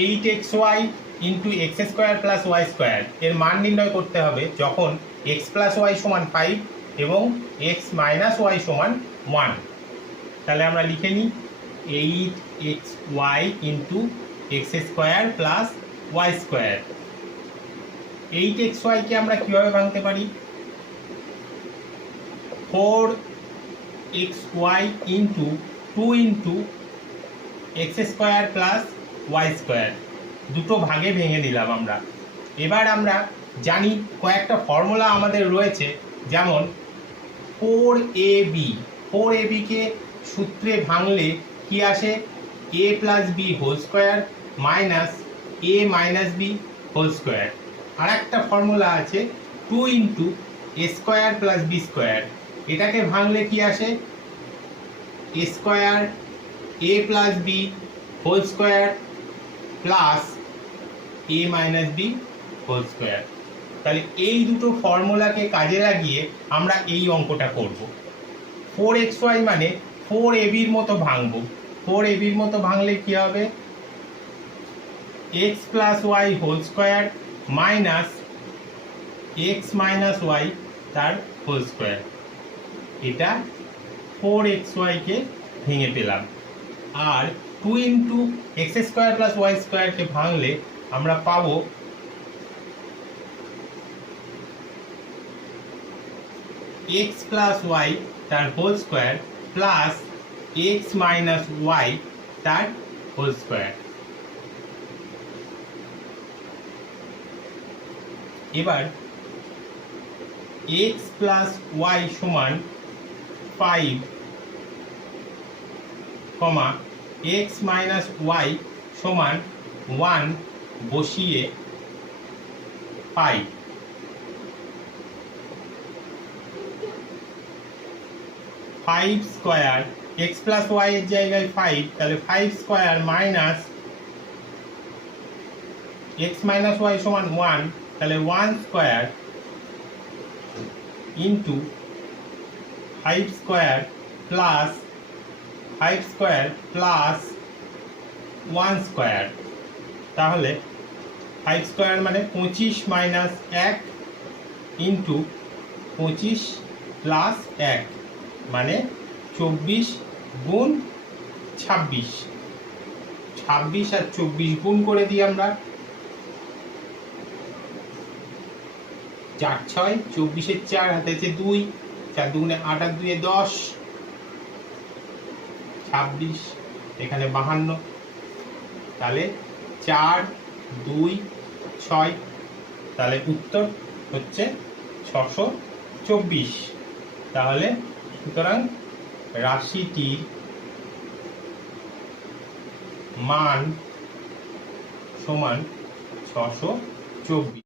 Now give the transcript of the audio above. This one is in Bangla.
8xy into x square plus y square এর মান নির্ণয় করতে হবে যখন এক্স প্লাস ওয়াই সমান 5 এবং এক্স মাইনাস ওয়াই সমান 1। তাহলে আমরা লিখে নিই 8xy into x square plus y square. 8xyকে আমরা কীভাবে ভাঙতে পারি? 4xy into 2 into x square plus y square, দুটো ভাগে ভেঙে দিলাম আমরা। এবার আমরা জানি কয়েকটা ফর্মুলা আমাদের রয়েছে, যেমন 4ab কে সূত্রে ভাঙলে কি আসে? a plus b whole square minus a minus b whole square. আর একটা ফর্মুলা আছে 2 into a square plus b square, এটাকে ভাঙলে কি আসে? A square a plus b whole square plus a minus b whole square. তাহলে এই দুটো ফর্মুলাকে কাজে লাগিয়ে আমরা এই অঙ্কটা করব। 4xy মানে 4ab মতো ভাঙবো। 4ab মতো ভাঙলে কি হবে? x plus y whole square minus x minus y তার হোল স্কোয়ার। এটা 4xy-কে ভেঙে পেলাম। আর 2 into x square plus y স্কোয়ারকে ভাঙলে আমরা পাবো এক্স প্লাস ওয়াই তার whole square plus x minus y তার হোল স্কোয়ার। এবার এক্স প্লাস ওয়াই সমান 5 কমা এক্স মাইনাস ওয়াই সমান 1 বসিয়ে 5 স্কোয়ার এক্স প্লাস ওয়াই এর জায়গায় 5, তাহলে 5 square minus x minus y সমান 1, তাহলে 1 square into 5 square plus 1 square. তাহলে 5 স্কোয়ার মানে 25 মাইনাস 1 ইন্টু 25 প্লাস 1 মানে 24 গুণ 26। 26 আর 24 গুণ করে দিই আমরা। 4 6 24 4 হাতে আছে 2, 4 দুগুণে 8 আর 2 10, 26 এখানে 52, তাহলে 4 2 6, তাহলে উত্তর হচ্ছে 624। তাহলে সুতরাং রাশিটির মান সমান 624।